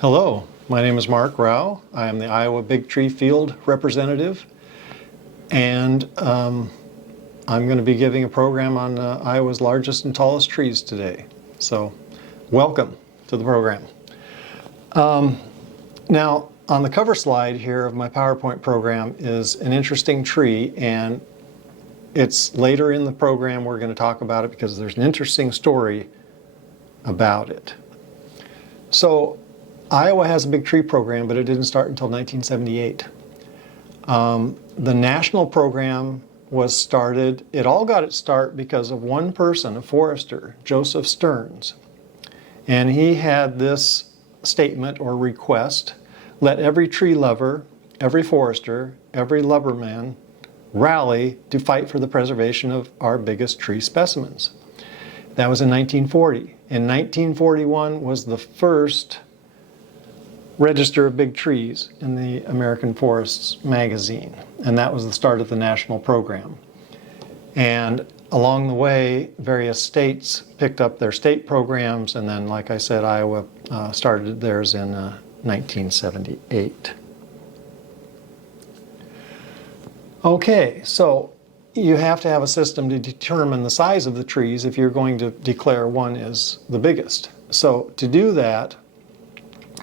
Hello, my name is Mark Rouw. I am the Iowa Big Tree Field Representative, and I'm going to be giving a program on Iowa's largest and tallest trees today. So, welcome to the program. Now, on the cover slide here of my PowerPoint program is an interesting tree, and it's later in the program we're going to talk about it because there's an interesting story about it. So, Iowa has a big tree program, but it didn't start until 1978. The national program was started, it all got its start because of one person, a forester, Joseph Stearns. And he had this statement or request: let every tree lover, every forester, every lumberman rally to fight for the preservation of our biggest tree specimens. That was in 1940. In 1941 was the first Register of Big Trees in the American Forests magazine, and that was the start of the national program. And along the way, various states picked up their state programs, and then, like I said, Iowa started theirs in 1978. Okay, so you have to have a system to determine the size of the trees if you're going to declare one as the biggest. So to do that,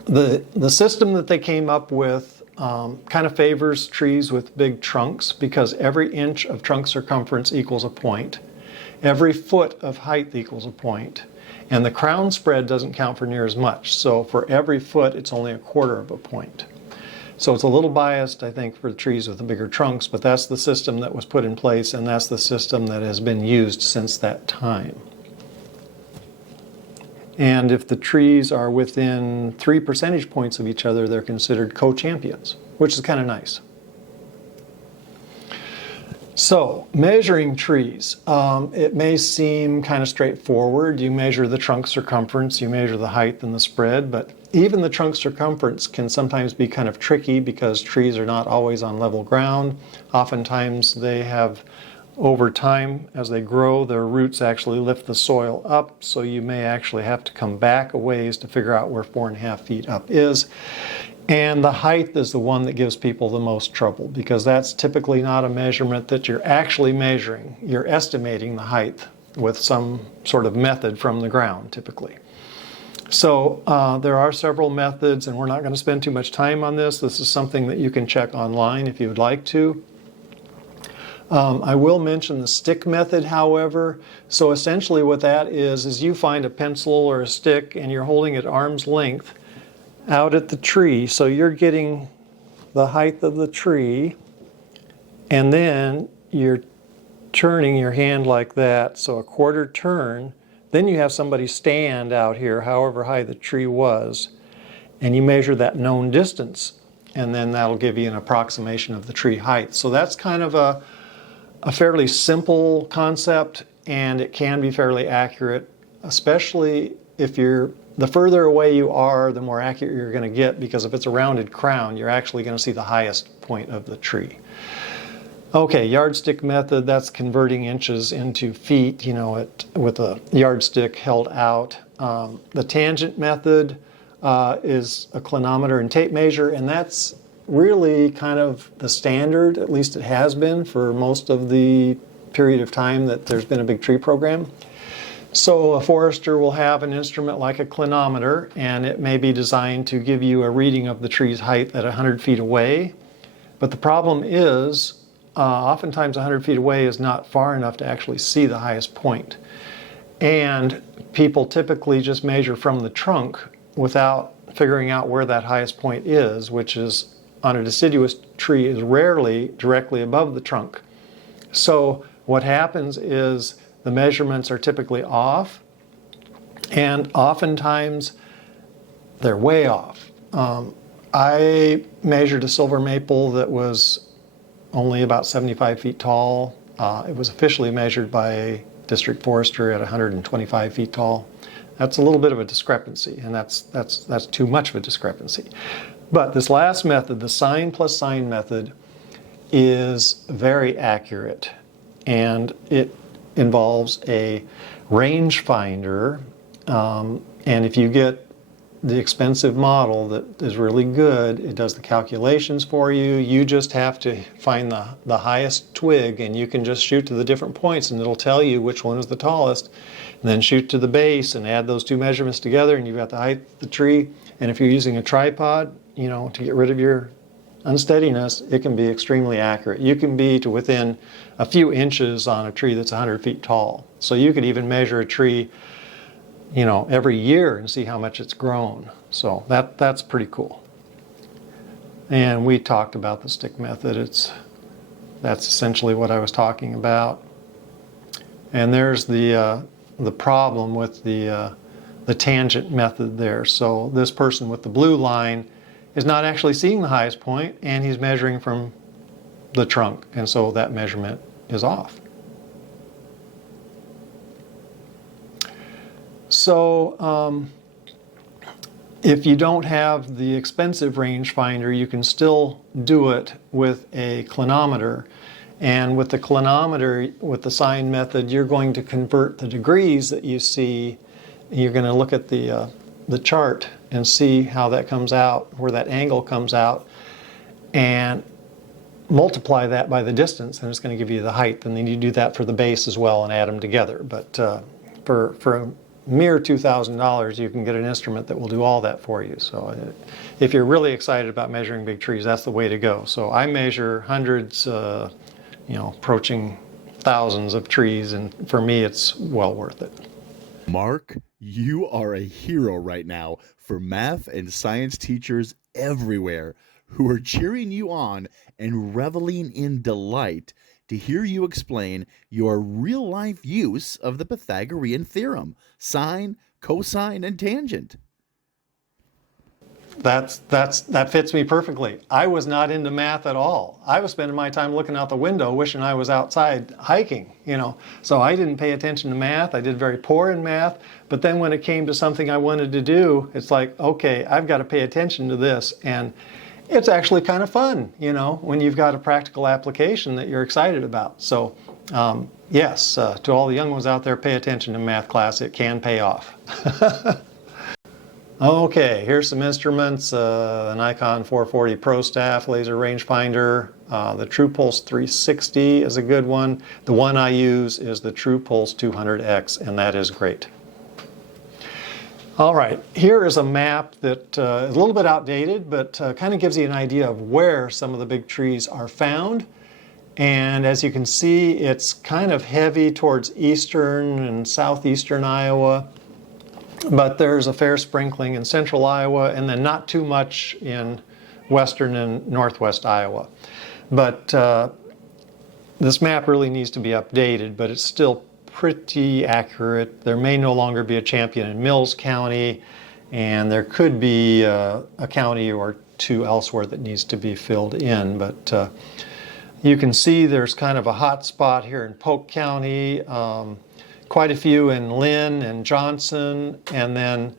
the system that they came up with kind of favors trees with big trunks because every inch of trunk circumference equals a point. Every foot of height equals a point. And the crown spread doesn't count for near as much. So for every foot, it's only a quarter of a point. So it's a little biased, I think, for trees with the bigger trunks, but that's the system that was put in place, and that's the system that has been used since that time. And if the trees are within 3 percentage points of each other, they're considered co-champions, which is kind of nice. So, measuring trees. It may seem kind of straightforward. You measure the trunk circumference, you measure the height and the spread, but even the trunk circumference can sometimes be kind of tricky because trees are not always on level ground. Oftentimes they have, over time, as they grow, their roots actually lift the soil up, so you may actually have to come back a ways to figure out where 4.5 feet up is. And the height is the one that gives people the most trouble because that's typically not a measurement that you're actually measuring. You're estimating the height with some sort of method from the ground, typically. So there are several methods, and we're not going to spend too much time on this. This is something that you can check online if you would like to. I will mention the stick method, however. So essentially what that is you find a pencil or a stick and you're holding it arm's length out at the tree. So you're getting the height of the tree, and then you're turning your hand like that, so a quarter turn. Then you have somebody stand out here, however high the tree was, and you measure that known distance, and then that'll give you an approximation of the tree height. So that's kind of a fairly simple concept, and it can be fairly accurate, especially if the further away you are, the more accurate you're going to get, because if it's a rounded crown, you're actually going to see the highest point of the tree. Okay, yardstick method, that's converting inches into feet, with a yardstick held out. The tangent method is a clinometer and tape measure, and that's really kind of the standard, at least it has been for most of the period of time that there's been a big tree program. So a forester will have an instrument like a clinometer, and it may be designed to give you a reading of the tree's height at 100 feet away. But the problem is, oftentimes 100 feet away is not far enough to actually see the highest point. And people typically just measure from the trunk without figuring out where that highest point is, which is, on a deciduous tree, is rarely directly above the trunk. So what happens is the measurements are typically off, and oftentimes they're way off. I measured a silver maple that was only about 75 feet tall. It was officially measured by a district forester at 125 feet tall. That's a little bit of a discrepancy, and that's too much of a discrepancy. But this last method, the sign plus sign method, is very accurate, and it involves a rangefinder, and if you get the expensive model that is really good. It does the calculations for you. You just have to find the highest twig, and you can just shoot to the different points, and it'll tell you which one is the tallest. And then shoot to the base and add those two measurements together, and you've got the height of the tree. And if you're using a tripod, you know, to get rid of your unsteadiness, it can be extremely accurate. You can be to within a few inches on a tree that's 100 feet tall. So you could even measure a tree, you know, every year and see how much it's grown. So that's pretty cool. And we talked about the stick method. That's essentially what I was talking about. And there's the problem with the tangent method there. So this person with the blue line is not actually seeing the highest point, and he's measuring from the trunk, and so that measurement is off. So if you don't have the expensive rangefinder, you can still do it with a clinometer. And with the clinometer, with the sine method, you're going to convert the degrees that you see. You're going to look at the chart and see how that comes out, where that angle comes out, and multiply that by the distance, and it's going to give you the height. And then you do that for the base as well and add them together. But for a mere $2,000, you can get an instrument that will do all that for you. So if you're really excited about measuring big trees, that's the way to go. So I measure hundreds, you know, approaching thousands of trees, and for me, it's well worth it. Mark, you are a hero right now for math and science teachers everywhere who are cheering you on and reveling in delight to hear you explain your real-life use of the Pythagorean theorem, sine, cosine, and tangent. That fits me perfectly. I was not into math at all. I was spending my time looking out the window wishing I was outside hiking, you know. So I didn't pay attention to math. I did very poor in math. But then when it came to something I wanted to do, it's like, okay, I've got to pay attention to this. And it's actually kind of fun, you know, when you've got a practical application that you're excited about. So yes, to all the young ones out there, pay attention to math class. It can pay off. Okay, here's some instruments. The Nikon 440 Pro Staff laser rangefinder. The TruePulse 360 is a good one. The one I use is the TruePulse 200X, and that is great. All right, here is a map that is a little bit outdated, but kind of gives you an idea of where some of the big trees are found. And as you can see, it's kind of heavy towards eastern and southeastern Iowa. But there's a fair sprinkling in central Iowa, and then not too much in western and northwest Iowa. But this map really needs to be updated, but it's still pretty accurate. There may no longer be a champion in Mills County, and there could be a county or two elsewhere that needs to be filled in. But you can see there's kind of a hot spot here in Polk County. Quite a few in Lynn and Johnson, and then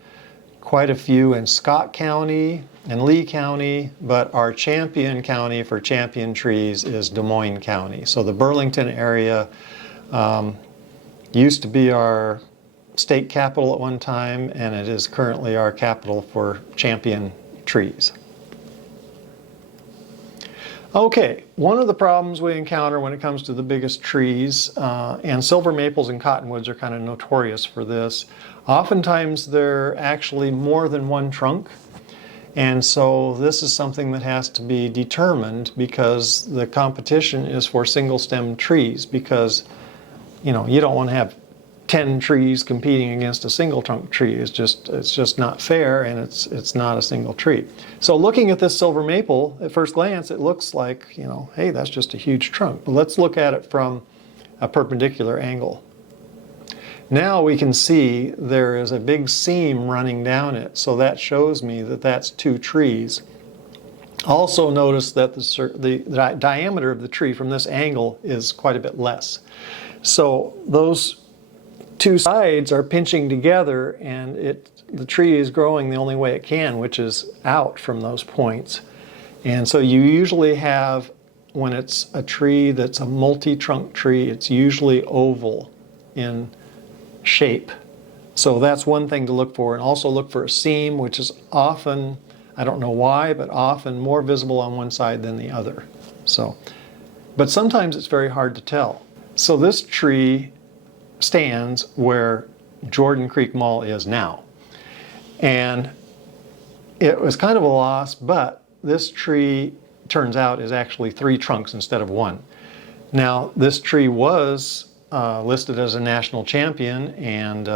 quite a few in Scott County and Lee County, but our champion county for champion trees is Des Moines County. So the Burlington area used to be our state capital at one time, and it is currently our capital for champion trees. Okay, one of the problems we encounter when it comes to the biggest trees, and silver maples and cottonwoods are kind of notorious for this, oftentimes they're actually more than one trunk. And so this is something that has to be determined, because the competition is for single stem trees, because you know, you don't want to have 10 trees competing against a single trunk tree. It's just not fair, and it's not a single tree. So looking at this silver maple, at first glance, it looks like, you know, hey, that's just a huge trunk. But let's look at it from a perpendicular angle. Now we can see there is a big seam running down it, so that shows me that that's two trees. Also notice that the diameter of the tree from this angle is quite a bit less. So those two sides are pinching together, and the tree is growing the only way it can, which is out from those points. And so you usually have, when it's a tree that's a multi-trunk tree, it's usually oval in shape. So that's one thing to look for. And also look for a seam, which is often, I don't know why, but often more visible on one side than the other. So, but sometimes it's very hard to tell. So this tree stands where Jordan Creek Mall is now. And it was kind of a loss, but this tree, turns out, is actually 3 trunks instead of 1. Now, this tree was listed as a national champion, and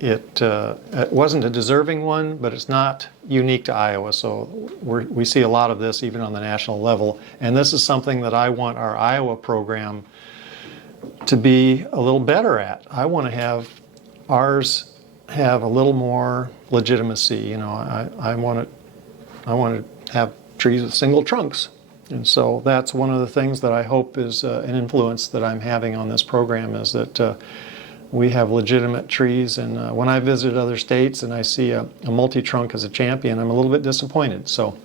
it wasn't a deserving one, but it's not unique to Iowa, so we see a lot of this even on the national level. And this is something that I want our Iowa program to be a little better at. I want to have ours have a little more legitimacy. You know, I want to have trees with single trunks. And so that's one of the things that I hope is an influence that I'm having on this program, is that we have legitimate trees. And when I visit other states and I see a multi-trunk as a champion, I'm a little bit disappointed. So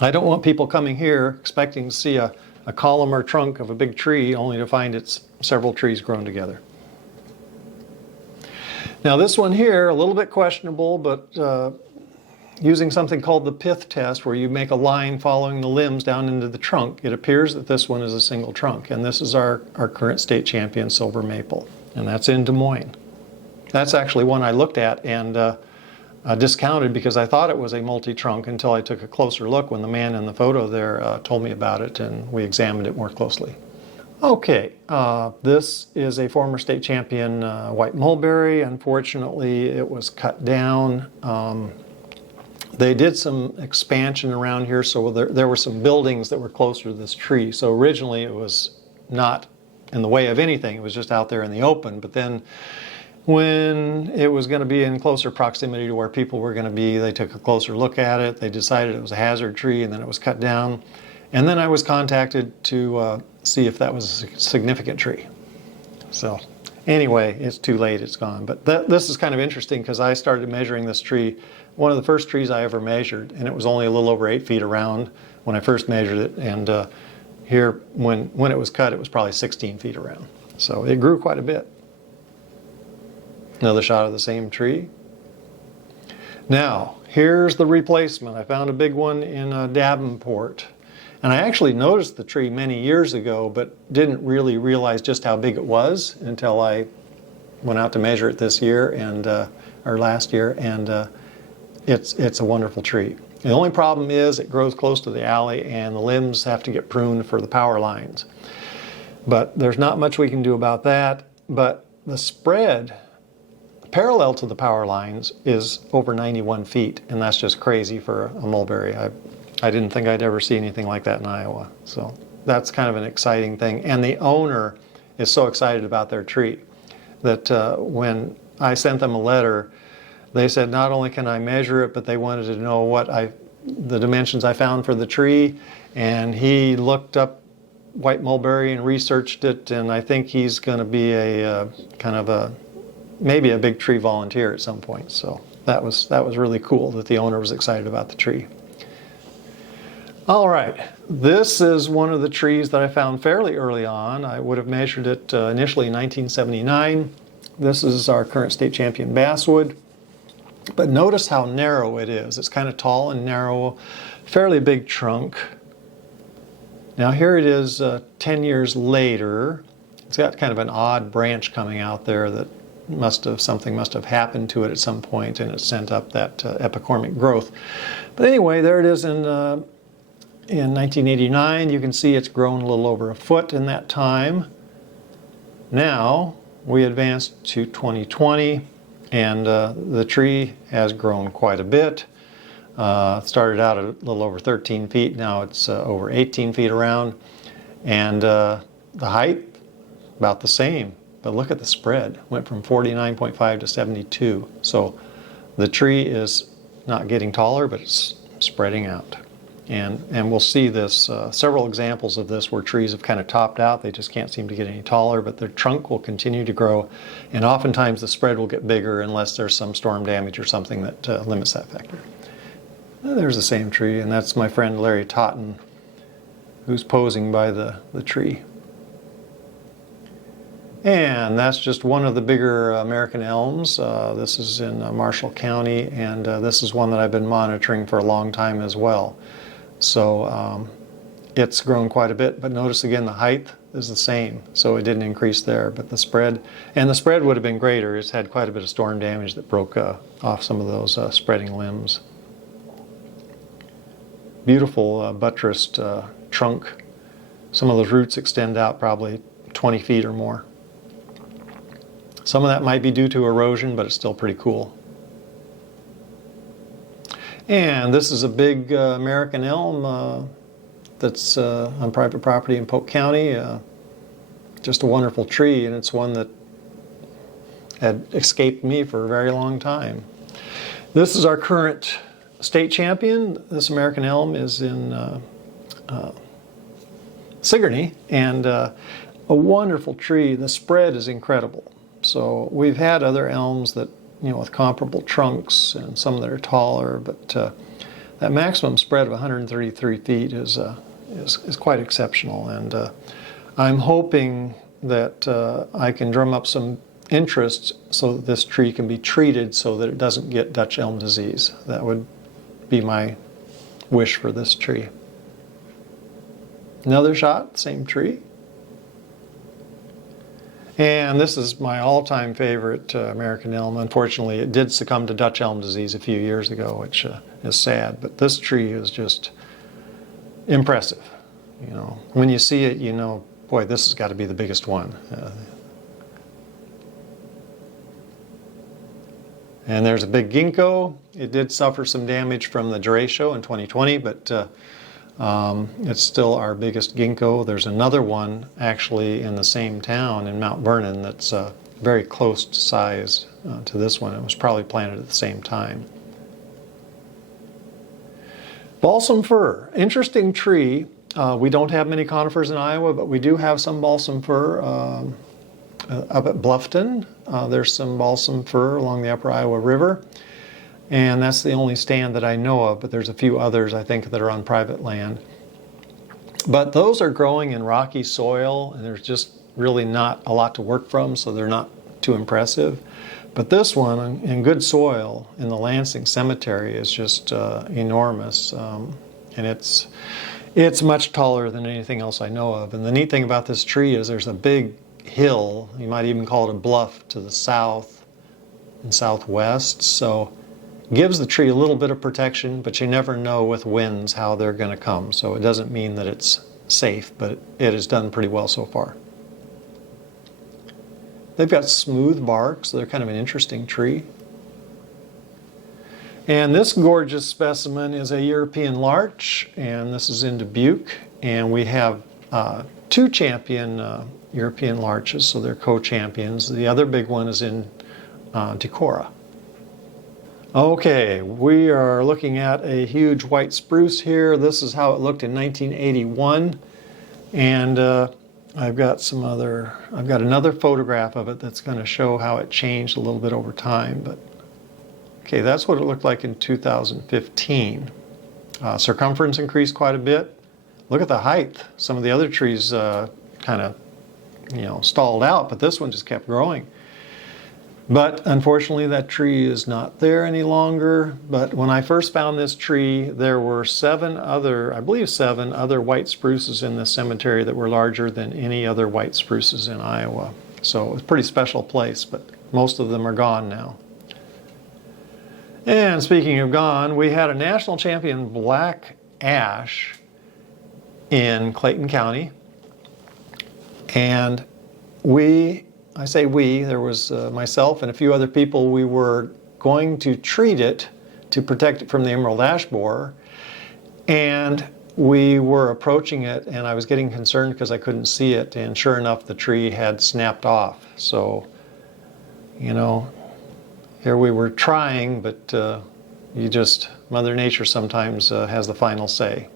I don't want people coming here expecting to see a column or trunk of a big tree only to find it's several trees grown together. Now this one here, a little bit questionable, but using something called the pith test, where you make a line following the limbs down into the trunk, it appears that this one is a single trunk. And this is our current state champion silver maple, and that's in Des Moines. That's actually one I looked at and discounted because I thought it was a multi-trunk until I took a closer look when the man in the photo there told me about it, and we examined it more closely. Okay, this is a former state champion white mulberry. Unfortunately, it was cut down. They did some expansion around here, so there were some buildings that were closer to this tree. So originally it was not in the way of anything, it was just out there in the open. But then when it was going to be in closer proximity to where people were going to be, they took a closer look at it. They decided it was a hazard tree, and then it was cut down. And then I was contacted to see if that was a significant tree. So anyway, it's too late, it's gone. But this is kind of interesting because I started measuring this tree, one of the first trees I ever measured, and it was only a little over 8 feet around when I first measured it. And here, when it was cut, it was probably 16 feet around. So it grew quite a bit. Another shot of the same tree. Now, here's the replacement. I found a big one in Davenport. And I actually noticed the tree many years ago, but didn't really realize just how big it was until I went out to measure it this year or last year, and it's a wonderful tree. The only problem is it grows close to the alley, and the limbs have to get pruned for the power lines. But there's not much we can do about that. But the spread parallel to the power lines is over 91 feet, and that's just crazy for a mulberry. I didn't think I'd ever see anything like that in Iowa. So that's kind of an exciting thing. And the owner is so excited about their tree that when I sent them a letter, they said not only can I measure it, but they wanted to know the dimensions I found for the tree. And he looked up white mulberry and researched it, and I think he's going to be a maybe a big tree volunteer at some point. So that was really cool that the owner was excited about the tree. All right, this is one of the trees that I found fairly early on. I would have measured it initially in 1979. This is our current state champion basswood. But notice how narrow it is. It's kind of tall and narrow, fairly big trunk. Now here it is 10 years later. It's got kind of an odd branch coming out there that something must have happened to it at some point, and it sent up that epicormic growth. But anyway, there it is in 1989. You can see it's grown a little over a foot in that time. Now we advanced to 2020, and the tree has grown quite a bit. Started out at a little over 13 feet. Now it's over 18 feet around, and the height about the same. But look at the spread. Went from 49.5 to 72. So the tree is not getting taller, but it's spreading out. And we'll see this, several examples of this where trees have kind of topped out. They just can't seem to get any taller, but their trunk will continue to grow. And oftentimes the spread will get bigger unless there's some storm damage or something that limits that factor. There's the same tree, and that's my friend Larry Totten, who's posing by the tree. And that's just one of the bigger American elms. This is in Marshall County, and this is one that I've been monitoring for a long time as well. So it's grown quite a bit, but notice again the height is the same, so it didn't increase there. But the spread would have been greater. It's had quite a bit of storm damage that broke off some of those spreading limbs. Beautiful buttressed trunk. Some of those roots extend out probably 20 feet or more. Some of that might be due to erosion, but it's still pretty cool. And this is a big American elm that's on private property in Polk County. Just a wonderful tree, and it's one that had escaped me for a very long time. This is our current state champion. This American elm is in Sigourney, and a wonderful tree. The spread is incredible. So we've had other elms that, with comparable trunks and some that are taller, but that maximum spread of 133 feet is quite exceptional. And I'm hoping that I can drum up some interest so that this tree can be treated so that it doesn't get Dutch elm disease. That would be my wish for this tree. Another shot, same tree. And this is my all-time favorite American elm. Unfortunately, it did succumb to Dutch elm disease a few years ago, which is sad. But this tree is just impressive. When you see it, boy, this has got to be the biggest one. And there's a big ginkgo. It did suffer some damage from the derecho in 2020, but it's still our biggest ginkgo. There's another one actually in the same town in Mount Vernon that's very close to size to this one. It was probably planted at the same time. Balsam fir, interesting tree. We don't have many conifers in Iowa, but we do have some balsam fir up at Bluffton. There's some balsam fir along the Upper Iowa River. And that's the only stand that I know of, but there's a few others, I think, that are on private land. But those are growing in rocky soil, and there's just really not a lot to work from, so they're not too impressive. But this one, in good soil, in the Lansing Cemetery, is just enormous. And it's much taller than anything else I know of. And the neat thing about this tree is there's a big hill, you might even call it a bluff, to the south and southwest. So gives the tree a little bit of protection, but you never know with winds how they're going to come. So it doesn't mean that it's safe, but it has done pretty well so far. They've got smooth bark, so they're kind of an interesting tree. And this gorgeous specimen is a European larch, and this is in Dubuque. And we have two champion European larches, so they're co-champions. The other big one is in Decorah. Okay, we are looking at a huge white spruce here. This is how it looked in 1981, and I've got another photograph of it that's going to show how it changed a little bit over time. But okay, that's what it looked like in 2015. Circumference increased quite a bit. Look at the height. Some of the other trees kind of, stalled out, but this one just kept growing. But unfortunately, that tree is not there any longer. But when I first found this tree, there were seven other white spruces in the cemetery that were larger than any other white spruces in Iowa. So it was a pretty special place, but most of them are gone now. And speaking of gone, we had a national champion black ash in Clayton County. And there was myself and a few other people, we were going to treat it to protect it from the emerald ash borer. And we were approaching it, and I was getting concerned because I couldn't see it, and sure enough, the tree had snapped off. So, here we were trying, but Mother Nature sometimes has the final say.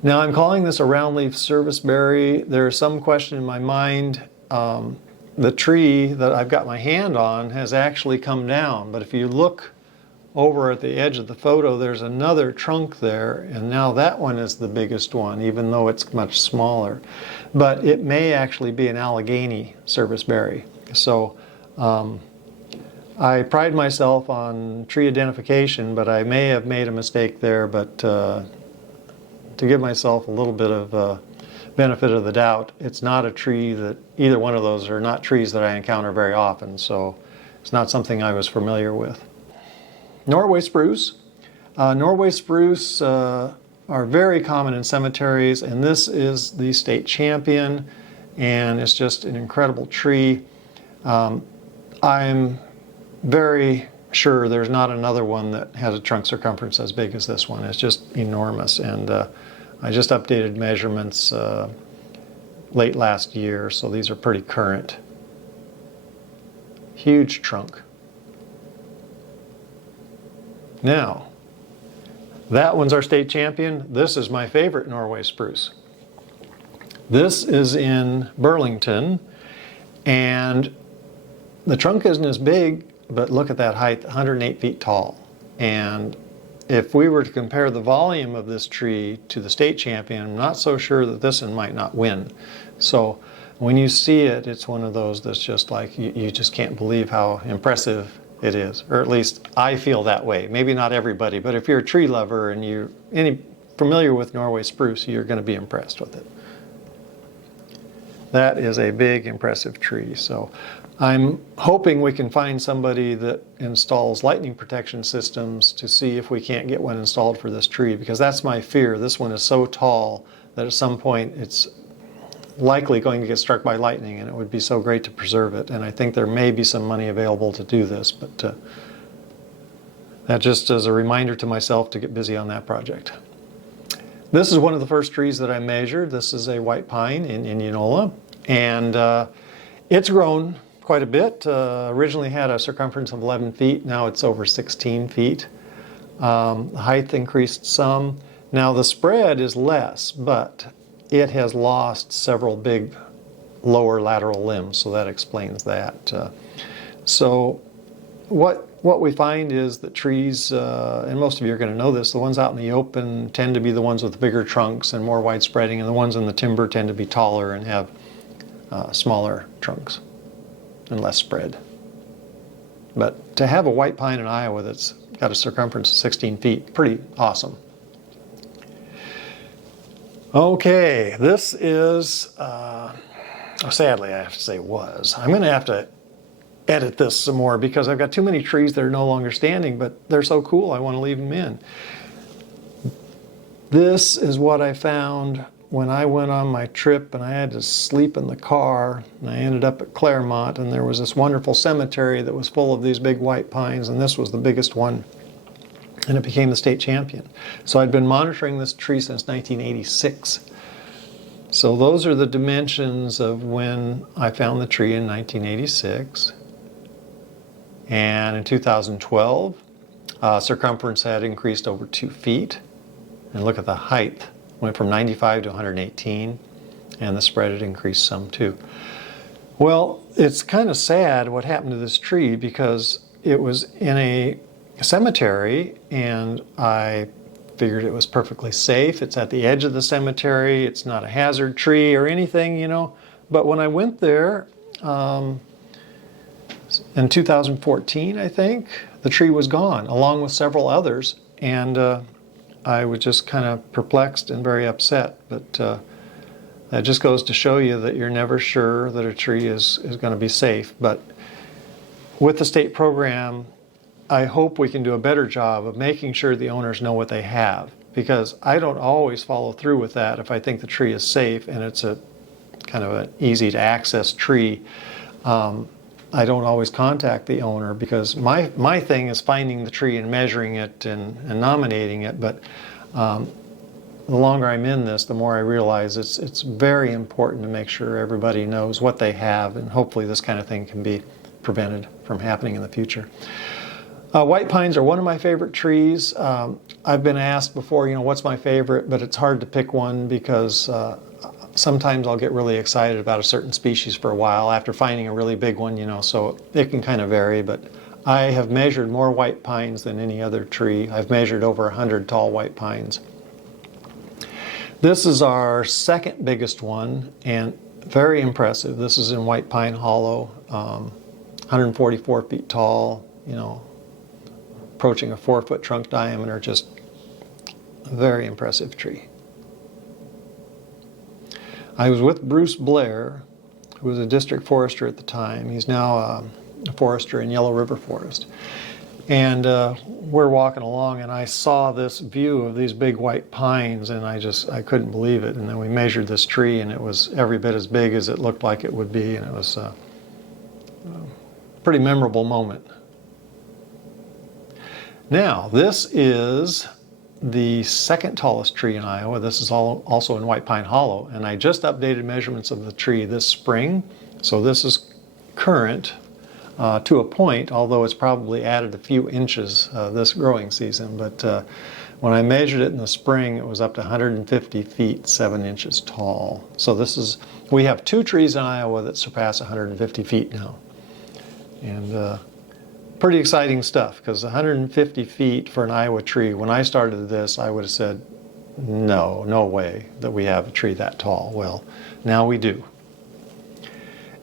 Now, I'm calling this a roundleaf serviceberry. There's some question in my mind. The tree that I've got my hand on has actually come down, but if you look over at the edge of the photo, there's another trunk there, and now that one is the biggest one, even though it's much smaller. But it may actually be an Allegheny serviceberry. So I pride myself on tree identification, but I may have made a mistake there. But to give myself a little bit of benefit of the doubt, it's not a tree that, either one of those are not trees that I encounter very often, so it's not something I was familiar with. Norway spruce. Norway spruce are very common in cemeteries, and this is the state champion, and it's just an incredible tree. I'm very sure there's not another one that has a trunk circumference as big as this one. It's just enormous, and I just updated measurements late last year, so these are pretty current. Huge trunk. Now, that one's our state champion. This is my favorite Norway spruce. This is in Burlington, and the trunk isn't as big, but look at that height, 108 feet tall. And if we were to compare the volume of this tree to the state champion, I'm not so sure that this one might not win. So when you see it, it's one of those that's just like, you just can't believe how impressive it is. Or at least I feel that way. Maybe not everybody, but if you're a tree lover and you're familiar with Norway spruce, you're going to be impressed with it. That is a big, impressive tree. So I'm hoping we can find somebody that installs lightning protection systems to see if we can't get one installed for this tree, because that's my fear. This one is so tall that at some point it's likely going to get struck by lightning, and it would be so great to preserve it. And I think there may be some money available to do this, but that just as a reminder to myself to get busy on that project. This is one of the first trees that I measured. This is a white pine in Indianola, and it's grown quite a bit. Originally had a circumference of 11 feet. Now it's over 16 feet. The height increased some. Now the spread is less, but it has lost several big lower lateral limbs, so that explains that. So what we find is that trees, and most of you are going to know this, the ones out in the open tend to be the ones with the bigger trunks and more widespreading, and the ones in the timber tend to be taller and have smaller trunks and less spread. But to have a white pine in Iowa that's got a circumference of 16 feet, pretty awesome. Okay, this is, sadly I have to say was. I'm going to have to edit this some more because I've got too many trees that are no longer standing, but they're so cool I want to leave them in. This is what I found when I went on my trip and I had to sleep in the car, and I ended up at Claremont, and there was this wonderful cemetery that was full of these big white pines, and this was the biggest one, and it became the state champion. So I'd been monitoring this tree since 1986. So those are the dimensions of when I found the tree in 1986. And in 2012, circumference had increased over 2 feet. And look at the height, went from 95 to 118, and the spread had increased some too. Well, it's kind of sad what happened to this tree because it was in a cemetery, and I figured it was perfectly safe. It's at the edge of the cemetery. It's not a hazard tree or anything, you know. But when I went there in 2014, I think, the tree was gone, along with several others. And I was just kind of perplexed and very upset. But that just goes to show you that you're never sure that a tree is going to be safe. But with the state program, I hope we can do a better job of making sure the owners know what they have, because I don't always follow through with that if I think the tree is safe and it's a kind of an easy to access tree. I don't always contact the owner because my thing is finding the tree and measuring it and nominating it, but the longer I'm in this, the more I realize it's very important to make sure everybody knows what they have, and hopefully this kind of thing can be prevented from happening in the future. White pines are one of my favorite trees. I've been asked before, you know, what's my favorite, but it's hard to pick one because sometimes I'll get really excited about a certain species for a while after finding a really big one, you know, so it can kind of vary, but I have measured more white pines than any other tree. I've measured over 100 tall white pines. This is our second biggest one, and very impressive. This is in White Pine Hollow, 144 feet tall, approaching a 4-foot trunk diameter, just a very impressive tree. I was with Bruce Blair, who was a district forester at the time. He's now a forester in Yellow River Forest. And we're walking along, and I saw this view of these big white pines, and I couldn't believe it. And then we measured this tree, and it was every bit as big as it looked like it would be, and it was a pretty memorable moment. Now, this is the second tallest tree in Iowa. This is also in White Pine Hollow, and I just updated measurements of the tree this spring, so this is current to a point, although it's probably added a few inches this growing season. But when I measured it in the spring, it was up to 150 feet, 7 inches tall. So we have 2 trees in Iowa that surpass 150 feet now. And pretty exciting stuff, because 150 feet for an Iowa tree, when I started this, I would have said, no way that we have a tree that tall. Well, now we do.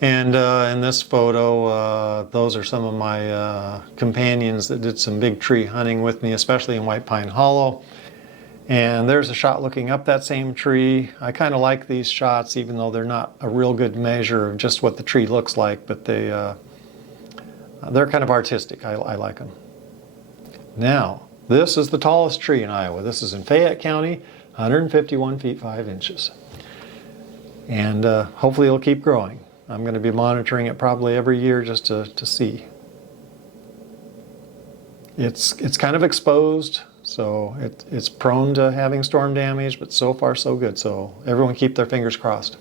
And in this photo, those are some of my companions that did some big tree hunting with me, especially in White Pine Hollow. And there's a shot looking up that same tree. I kind of like these shots, even though they're not a real good measure of just what the tree looks like, but they're kind of artistic. I like them. Now, this is the tallest tree in Iowa. This is in Fayette County, 151 feet 5 inches. And hopefully it'll keep growing. I'm going to be monitoring it probably every year just to see. It's kind of exposed, so it's prone to having storm damage, but so far so good. So everyone keep their fingers crossed.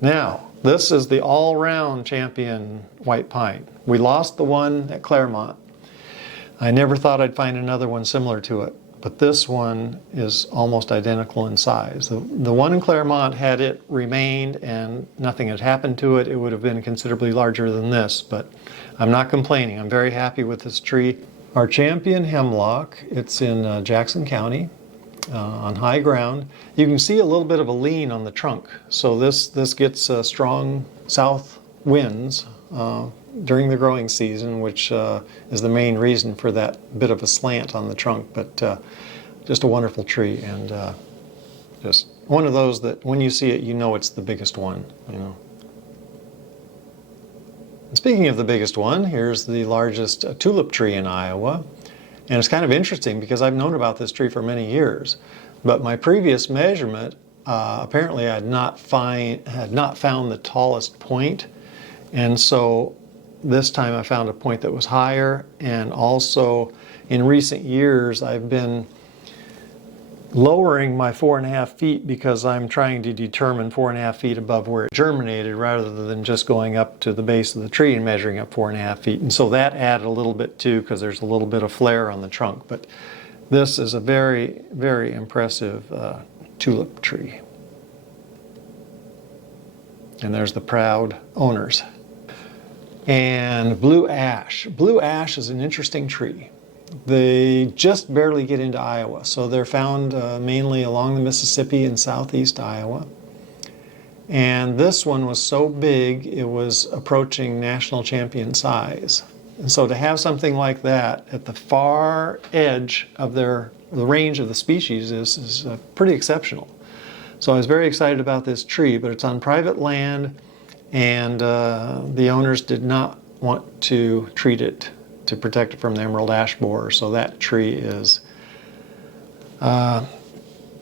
Now, this is the all-round champion white pine. We lost the one at Claremont. I never thought I'd find another one similar to it. But this one is almost identical in size. The one in Claremont, had it remained and nothing had happened to it, it would have been considerably larger than this, but I'm not complaining. I'm very happy with this tree. Our champion hemlock, it's in Jackson County on high ground. You can see a little bit of a lean on the trunk, so this gets strong south winds during the growing season, which is the main reason for that bit of a slant on the trunk. But just a wonderful tree, and just one of those that when you see it, you know it's the biggest one. And speaking of the biggest one, here's the largest tulip tree in Iowa. And it's kind of interesting because I've known about this tree for many years, but my previous measurement, apparently I had not found the tallest point. And so this time I found a point that was higher, and also in recent years I've been lowering my 4.5 feet because I'm trying to determine 4.5 feet above where it germinated rather than just going up to the base of the tree and measuring up 4.5 feet. And so that added a little bit too, because there's a little bit of flare on the trunk. But this is a very, very impressive tulip tree. And there's the proud owners. And blue ash. Blue ash is an interesting tree. They just barely get into Iowa, so they're found mainly along the Mississippi in southeast Iowa. And this one was so big, it was approaching national champion size. And so to have something like that at the far edge of the range of the species is pretty exceptional. So I was very excited about this tree, but it's on private land, and the owners did not want to treat it to protect it from the emerald ash borer, so that tree is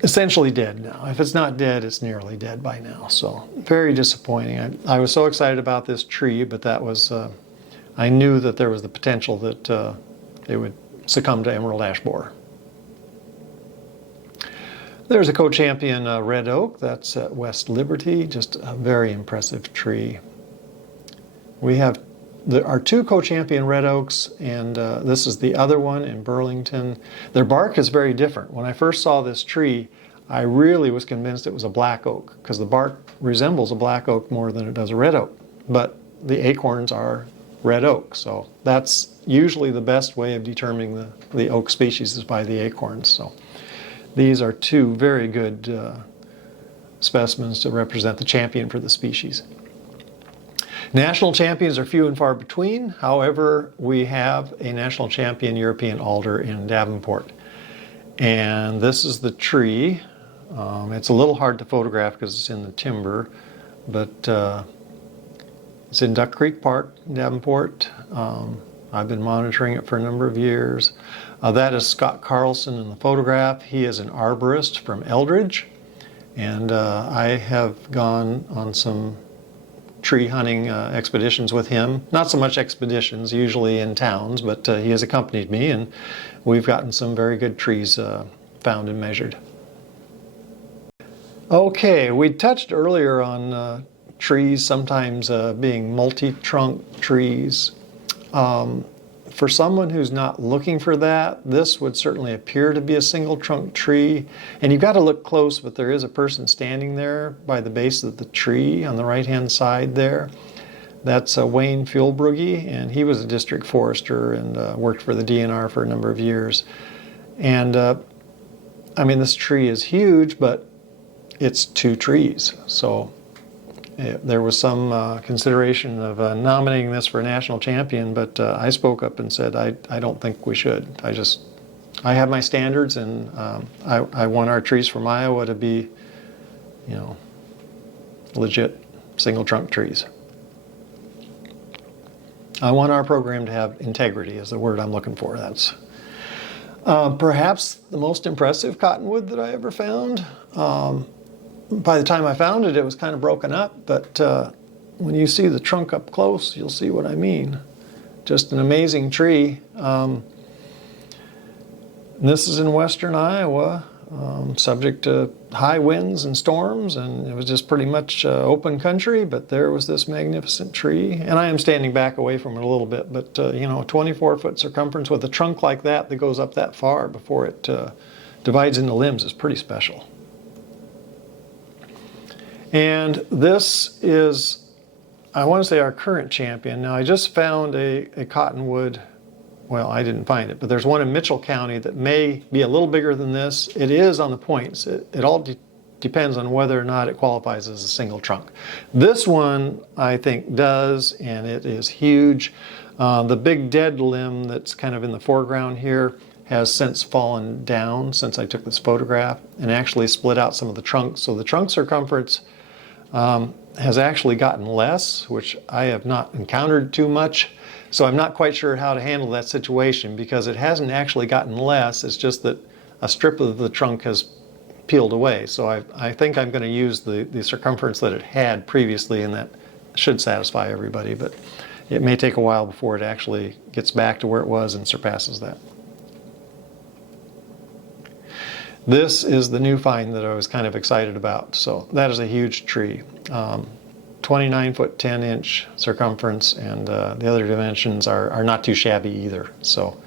essentially dead now. If it's not dead, it's nearly dead by now, so very disappointing. I was so excited about this tree, but that was, I knew that there was the potential that it would succumb to emerald ash borer. There's a co-champion red oak, that's at West Liberty, just a very impressive tree. We have our 2 co-champion red oaks, and this is the other one in Burlington. Their bark is very different. When I first saw this tree, I really was convinced it was a black oak, because the bark resembles a black oak more than it does a red oak. but the acorns are red oak. So that's usually the best way of determining the oak species is by the acorns. So these are two very good specimens to represent the champion for the species. National champions are few and far between. However, we have a national champion European alder in Davenport. And this is the tree. It's a little hard to photograph because it's in the timber, but it's in Duck Creek Park, Davenport. I've been monitoring it for a number of years. That is Scott Carlson in the photograph. He is an arborist from Eldridge, and I have gone on some tree hunting expeditions with him. Not so much expeditions, usually in towns, but he has accompanied me, and we've gotten some very good trees found and measured. Okay, we touched earlier on trees sometimes being multi-trunk trees. For someone who's not looking for that, this would certainly appear to be a single trunk tree. And you've got to look close, but there is a person standing there by the base of the tree on the right-hand side there. That's Wayne Fuelbrugge, and he was a district forester and worked for the DNR for a number of years. And I mean, this tree is huge, but it's two trees. So there was some consideration of nominating this for a national champion, but I spoke up and said, I don't think we should. I have my standards, and I want our trees from Iowa to be, you know, legit single trunk trees. I want our program to have integrity is the word I'm looking for. That's perhaps the most impressive cottonwood that I ever found. By the time I found it, it was kind of broken up, but when you see the trunk up close, you'll see what I mean. Just an amazing tree. This is in western Iowa, subject to high winds and storms, and it was just pretty much open country, but there was this magnificent tree. And I am standing back away from it a little bit, but you know, a 24-foot circumference with a trunk like that goes up that far before it divides into limbs is pretty special. And this is, I want to say, our current champion. Now, I just found a cottonwood, well, I didn't find it, but there's one in Mitchell County that may be a little bigger than this. It is on the points. It all depends on whether or not it qualifies as a single trunk. This one, I think, does, and it is huge. The big dead limb that's kind of in the foreground here has since fallen down since I took this photograph and actually split out some of the trunks. So the trunk circumference has actually gotten less, which I have not encountered too much. So I'm not quite sure how to handle that situation because it hasn't actually gotten less. It's just that a strip of the trunk has peeled away. So I think I'm going to use the circumference that it had previously, and that should satisfy everybody. But it may take a while before it actually gets back to where it was and surpasses that. This is the new find that I was kind of excited about. So that is a huge tree. 29-foot 10-inch circumference, and the other dimensions are not too shabby either. So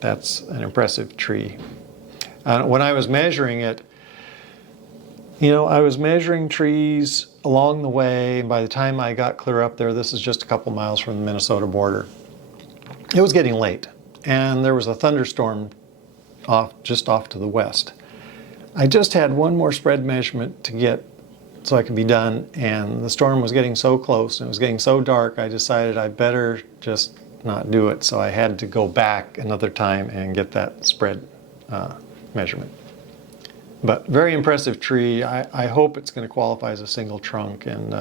that's an impressive tree. When I was measuring it, you know, I was measuring trees along the way, and by the time I got clear up there, this is just a couple miles from the Minnesota border, it was getting late, and there was a thunderstorm just off to the west. I just had one more spread measurement to get so I could be done, and the storm was getting so close and it was getting so dark, I decided I better just not do it. So I had to go back another time and get that spread measurement. But very impressive tree. I hope it's going to qualify as a single trunk, and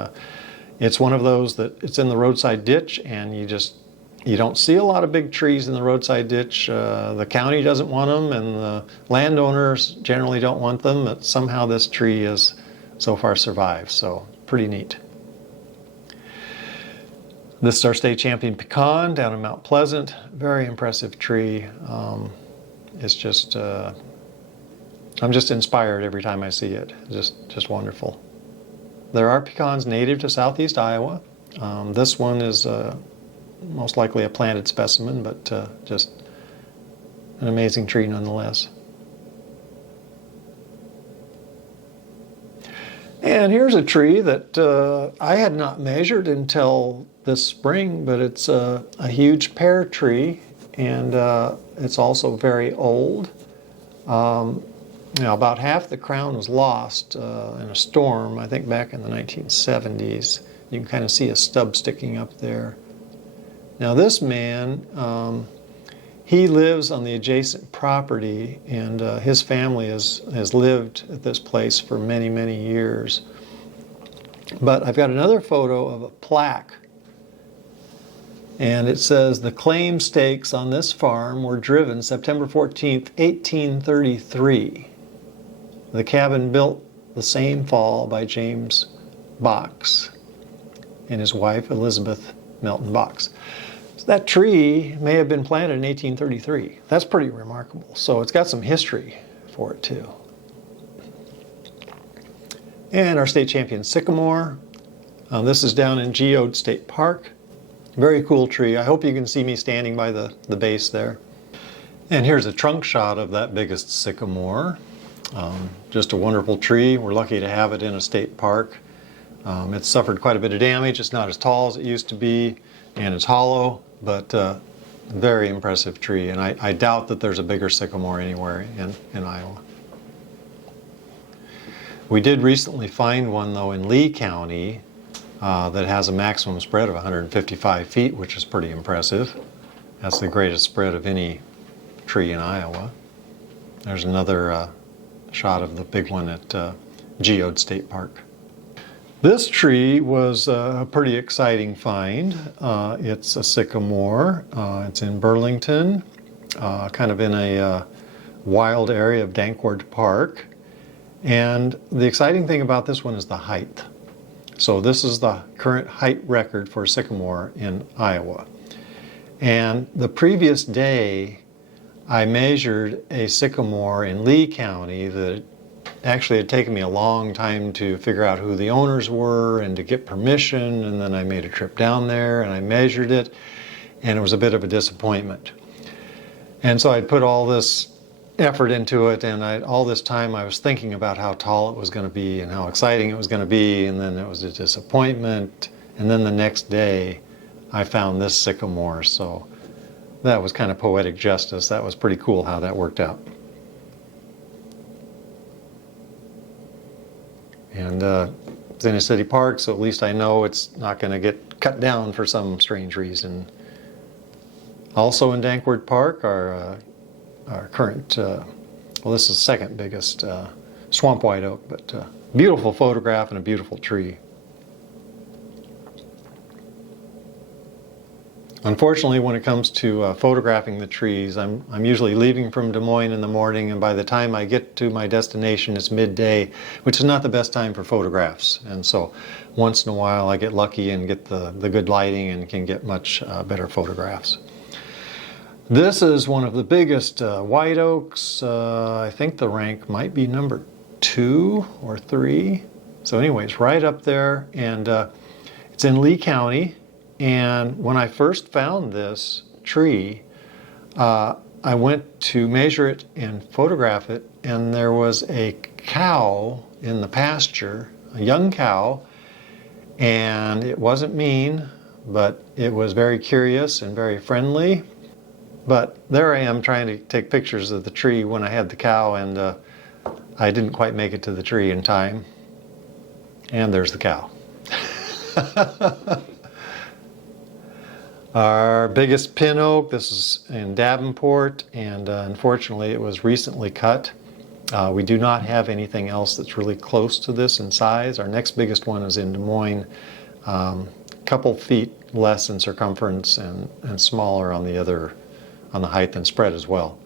it's one of those that it's in the roadside ditch, and you don't see a lot of big trees in the roadside ditch. The county doesn't want them, and the landowners generally don't want them, but somehow this tree has so far survived, so pretty neat. This is our state champion pecan down in Mount Pleasant. Very impressive tree. It's just, I'm just inspired every time I see it. Just wonderful. There are pecans native to southeast Iowa. This one is most likely a planted specimen, but just an amazing tree nonetheless. And here's a tree that I had not measured until this spring, but it's a huge pear tree, and it's also very old. About half the crown was lost in a storm, I think back in the 1970s. You can kind of see a stub sticking up there. Now this man, he lives on the adjacent property, and his family has lived at this place for many, many years. But I've got another photo of a plaque, and it says, "The claim stakes on this farm were driven September 14th, 1833. The cabin built the same fall by James Box and his wife Elizabeth Melton Box." That tree may have been planted in 1833. That's pretty remarkable. So it's got some history for it too. And our state champion sycamore. This is down in Geode State Park. Very cool tree. I hope you can see me standing by the base there. And here's a trunk shot of that biggest sycamore. Just a wonderful tree. We're lucky to have it in a state park. It's suffered quite a bit of damage. It's not as tall as it used to be, and it's hollow, but very impressive tree. And I doubt that there's a bigger sycamore anywhere in Iowa. We did recently find one, though, in Lee County that has a maximum spread of 155 feet, which is pretty impressive. That's the greatest spread of any tree in Iowa. There's another shot of the big one at Geode State Park. This tree was a pretty exciting find. It's a sycamore. It's in Burlington, kind of in a wild area of Dankward Park. And the exciting thing about this one is the height. So this is the current height record for a sycamore in Iowa. And the previous day, I measured a sycamore in Lee County that actually had taken me a long time to figure out who the owners were and to get permission, and then I made a trip down there and I measured it, and it was a bit of a disappointment. And so I'd put all this effort into it, and all this time I was thinking about how tall it was going to be and how exciting it was going to be, and then it was a disappointment. And then the next day I found this sycamore, so that was kind of poetic justice. That was pretty cool how that worked out. And it's in a city park, so at least I know it's not going to get cut down for some strange reason. Also in Dankward Park, our current, well, this is the second biggest swamp white oak, but beautiful photograph and a beautiful tree. Unfortunately, when it comes to photographing the trees, I'm usually leaving from Des Moines in the morning, and by the time I get to my destination, it's midday, which is not the best time for photographs. And so once in a while I get lucky and get the good lighting and can get much better photographs. This is one of the biggest white oaks. I think the rank might be number 2 or 3. So anyways, right up there, and it's in Lee County. And when I first found this tree, I went to measure it and photograph it, and there was a cow in the pasture, a young cow, and it wasn't mean, but it was very curious and very friendly. But there I am trying to take pictures of the tree when I had the cow, and I didn't quite make it to the tree in time. And there's the cow. Our biggest pin oak, this is in Davenport, and unfortunately it was recently cut. We do not have anything else that's really close to this in size. Our next biggest one is in Des Moines, couple feet less in circumference and smaller on the height and spread as well.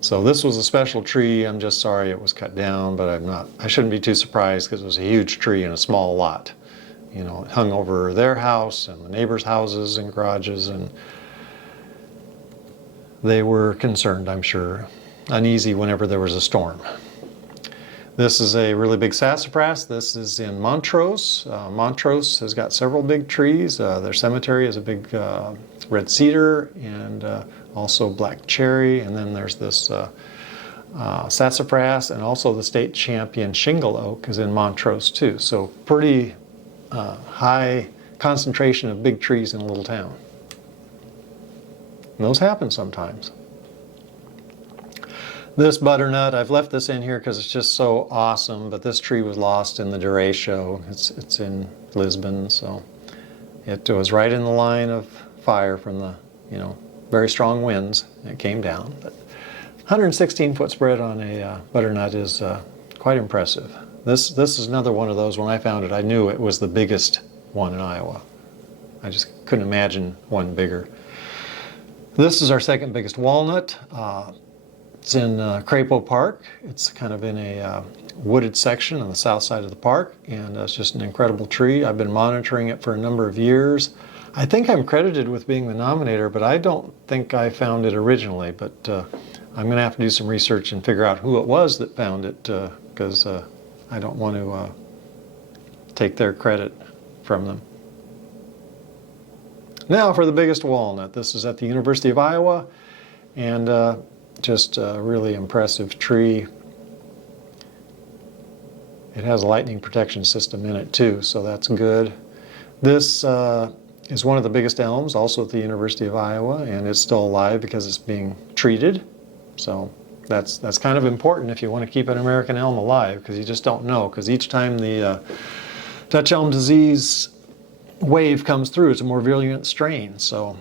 So this was a special tree. I'm just sorry it was cut down, but I shouldn't be too surprised because it was a huge tree in a small lot. You know, it hung over their house and the neighbors' houses and garages, and they were concerned, I'm sure, uneasy whenever there was a storm. This is a really big sassafras. This is in Montrose. Montrose has got several big trees. Their cemetery is a big red cedar and also black cherry. And then there's this sassafras, and also the state champion shingle oak is in Montrose too. So pretty high concentration of big trees in a little town. And those happen sometimes. This butternut, I've left this in here because it's just so awesome, but this tree was lost in the derecho. It's in Lisbon, so it was right in the line of fire from the, very strong winds. It came down. But 116-foot spread on a butternut is quite impressive. This is another one of those, when I found it, I knew it was the biggest one in Iowa. I just couldn't imagine one bigger. This is our second biggest walnut. It's in Crapo Park. It's kind of in a wooded section on the south side of the park, and it's just an incredible tree. I've been monitoring it for a number of years. I think I'm credited with being the nominator, but I don't think I found it originally. But I'm going to have to do some research and figure out who it was that found it, because I don't want to take their credit from them. Now for the biggest walnut. This is at the University of Iowa, and just a really impressive tree. It has a lightning protection system in it too, so that's good. This is one of the biggest elms, also at the University of Iowa, and it's still alive because it's being treated. So that's kind of important if you want to keep an American elm alive, because you just don't know, because each time the Dutch elm disease wave comes through, it's a more virulent strain. So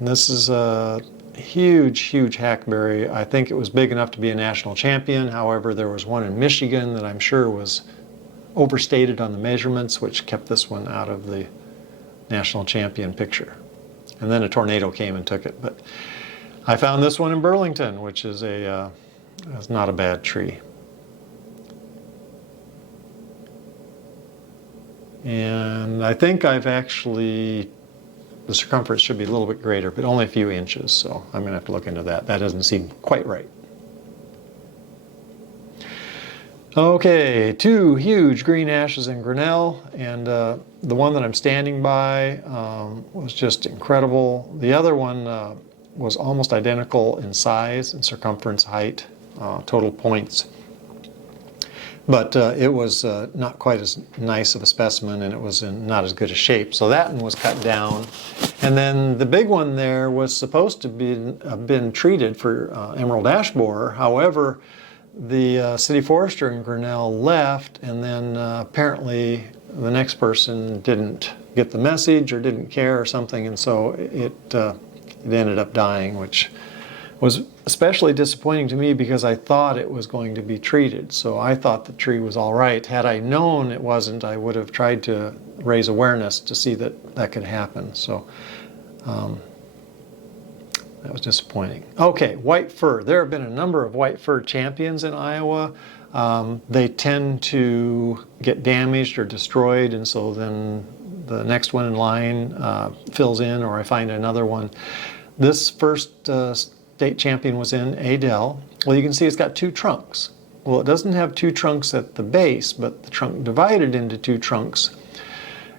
this is a huge hackberry. I think it was big enough to be a national champion. However, there was one in Michigan that I'm sure was overstated on the measurements, which kept this one out of the national champion picture. And then a tornado came and took it. But I found this one in Burlington, which is it's not a bad tree. And I think I've actually, the circumference should be a little bit greater, but only a few inches, so I'm going to have to look into that. That doesn't seem quite right. Okay, two huge green ashes in Grinnell, and the one that I'm standing by was just incredible. The other one was almost identical in size and circumference, height, total points. But it was not quite as nice of a specimen, and it was in not as good a shape. So that one was cut down. And then the big one there was supposed to have been treated for emerald ash borer. However, the city forester in Grinnell left, and then apparently the next person didn't get the message or didn't care or something, and so it ended up dying, which was especially disappointing to me because I thought it was going to be treated. So I thought the tree was all right. Had I known it wasn't, I would have tried to raise awareness to see that that could happen. So that was disappointing. Okay, white fir. There have been a number of white fir champions in Iowa. They tend to get damaged or destroyed, and so then the next one in line fills in, or I find another one. This first state champion was in Adel. Well, you can see it's got two trunks. Well, it doesn't have two trunks at the base, but the trunk divided into two trunks.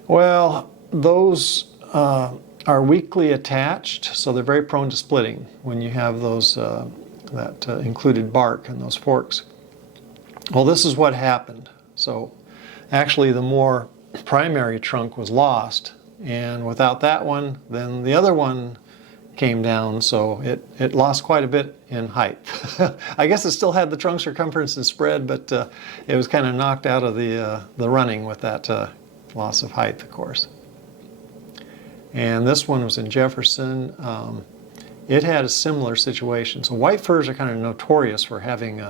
Well, those are weakly attached, so they're very prone to splitting when you have those that included bark and those forks. Well, this is what happened. So actually the more primary trunk was lost, and without that one, then the other one came down, so it lost quite a bit in height. I guess it still had the trunk circumference and spread, but it was kind of knocked out of the running with that loss of height, of course. And this one was in Jefferson. It had a similar situation. So white firs are kind of notorious for having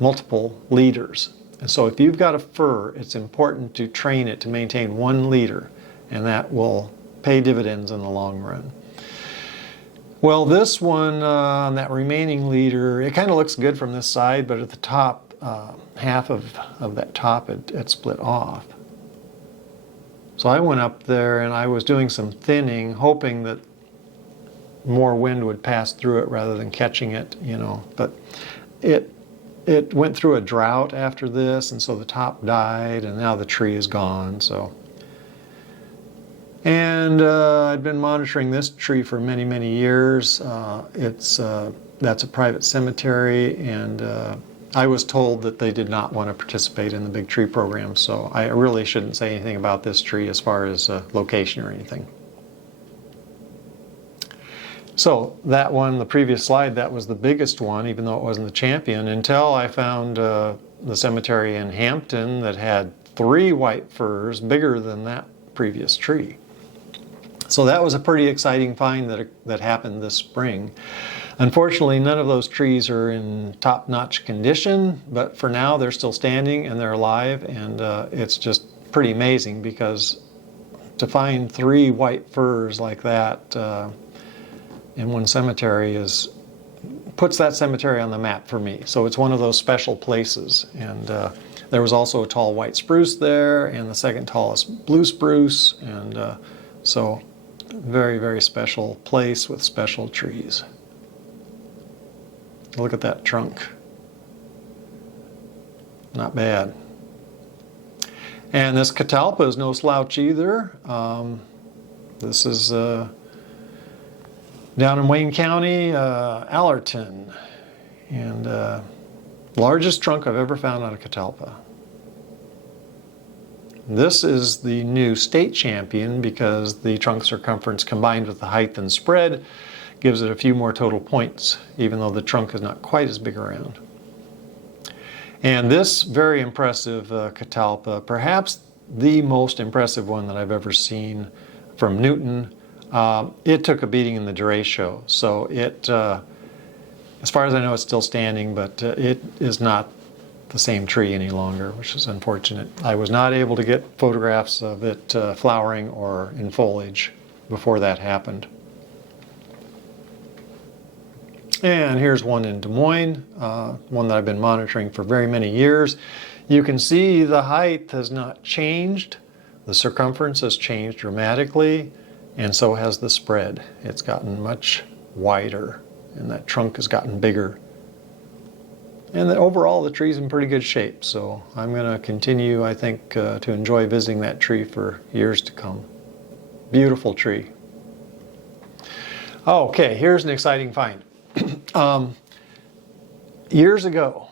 multiple leaders. And so if you've got a fir, it's important to train it to maintain one leader, and that will pay dividends in the long run. Well, this one, that remaining leader, it kind of looks good from this side, but at the top, half of that top had split off. So I went up there and I was doing some thinning, hoping that more wind would pass through it rather than catching it, But it went through a drought after this, and so the top died, and now the tree is gone. So And I've been monitoring this tree for many, many years. That's a private cemetery, and I was told that they did not want to participate in the big tree program, so I really shouldn't say anything about this tree as far as location or anything. So that one, the previous slide, that was the biggest one, even though it wasn't the champion, until I found the cemetery in Hampton that had 3 white firs bigger than that previous tree. So that was a pretty exciting find that happened this spring. Unfortunately, none of those trees are in top-notch condition, but for now they're still standing and they're alive, and it's just pretty amazing because to find 3 white firs like that in one cemetery puts that cemetery on the map for me. So it's one of those special places. And there was also a tall white spruce there, and the second tallest blue spruce, and so very, very special place with special trees. Look at that trunk. Not bad. And this catalpa is no slouch either. This is down in Wayne County, Allerton, and largest trunk I've ever found on a catalpa. This is the new state champion because the trunk circumference combined with the height and spread gives it a few more total points, even though the trunk is not quite as big around. And this very impressive catalpa, perhaps the most impressive one that I've ever seen from Newton, it took a beating in the derecho. So it, as far as I know, it's still standing, but it is not the same tree any longer, which is unfortunate. I was not able to get photographs of it flowering or in foliage before that happened. And here's one in Des Moines, one that I've been monitoring for very many years. You can see the height has not changed. The circumference has changed dramatically, and so has the spread. It's gotten much wider, and that trunk has gotten bigger. And overall, the tree's in pretty good shape, so I'm going to continue, I think, to enjoy visiting that tree for years to come. Beautiful tree. Okay, here's an exciting find. Years ago,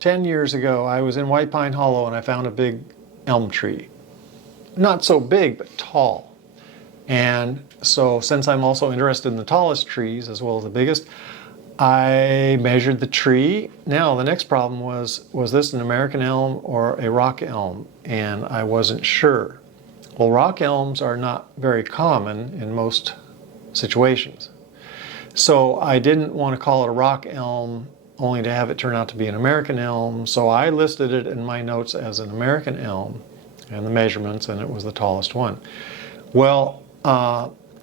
10 years ago, I was in White Pine Hollow and I found a big elm tree. Not so big, but tall. And so since I'm also interested in the tallest trees as well as the biggest, I measured the tree. Now the next problem was this an American elm or a rock elm? And I wasn't sure. Well, rock elms are not very common in most situations. So I didn't want to call it a rock elm only to have it turn out to be an American elm. So I listed it in my notes as an American elm and the measurements, and it was the tallest one. Well,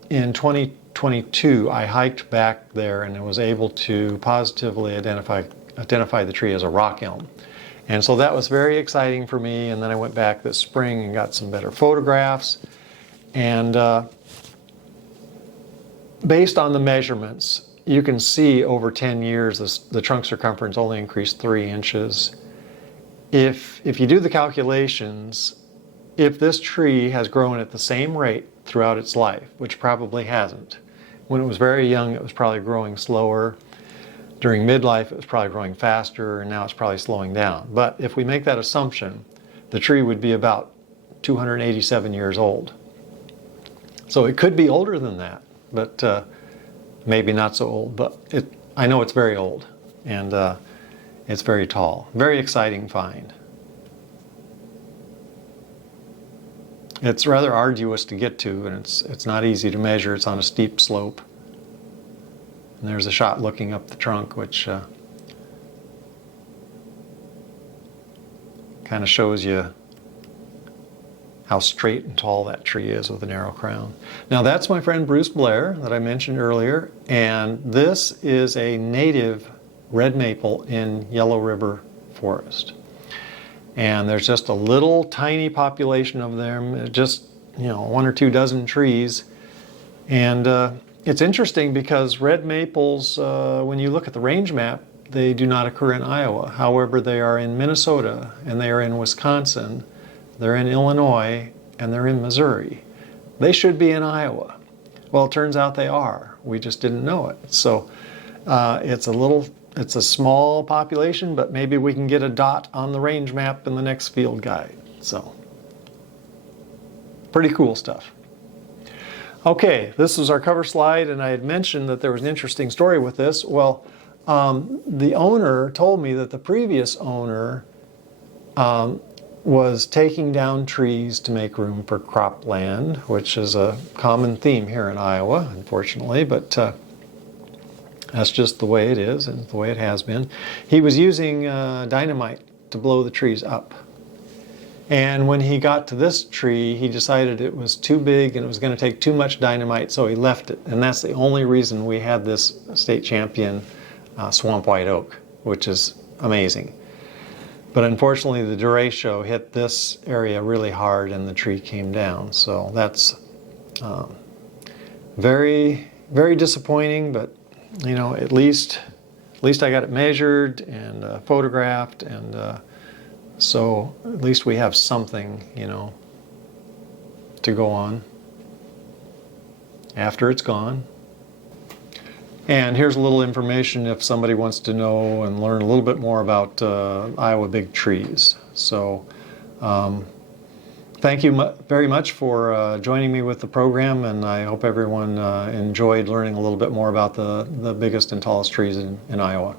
in 2022, I hiked back there and I was able to positively identify the tree as a rock elm. And so that was very exciting for me. And then I went back this spring and got some better photographs. And based on the measurements, you can see over 10 years the trunk circumference only increased 3 inches. If you do the calculations, if this tree has grown at the same rate throughout its life, which probably hasn't. When it was very young, it was probably growing slower. During midlife, it was probably growing faster, and now it's probably slowing down. But if we make that assumption, the tree would be about 287 years old. So it could be older than that, but maybe not so old. But I know it's very old, and it's very tall. Very exciting find. It's rather arduous to get to, and it's not easy to measure. It's on a steep slope. And there's a shot looking up the trunk, which kind of shows you how straight and tall that tree is with a narrow crown. Now that's my friend Bruce Blair that I mentioned earlier, and this is a native red maple in Yellow River Forest. And there's just a little tiny population of them, just 1 or 2 dozen trees. And it's interesting because red maples, when you look at the range map, they do not occur in Iowa. However, they are in Minnesota, and they are in Wisconsin, they're in Illinois, and they're in Missouri. they should be in Iowa. Well, it turns out they are. We just didn't know it. So it's a small population, but maybe we can get a dot on the range map in the next field guide. So pretty cool stuff. Okay, this was our cover slide, and I had mentioned that there was an interesting story with this. Well, the owner told me that the previous owner was taking down trees to make room for cropland, which is a common theme here in Iowa, unfortunately, but that's just the way it is and the way it has been. He was using dynamite to blow the trees up. And when he got to this tree, he decided it was too big and it was going to take too much dynamite, so he left it. And that's the only reason we had this state champion swamp white oak, which is amazing. But unfortunately, the derecho hit this area really hard and the tree came down. So that's very, very disappointing, but you know, at least I got it measured and photographed, and so at least we have something, you know, to go on after it's gone. And here's a little information if somebody wants to know and learn a little bit more about Iowa big trees. So thank you very much for joining me with the program, and I hope everyone enjoyed learning a little bit more about the biggest and tallest trees in Iowa.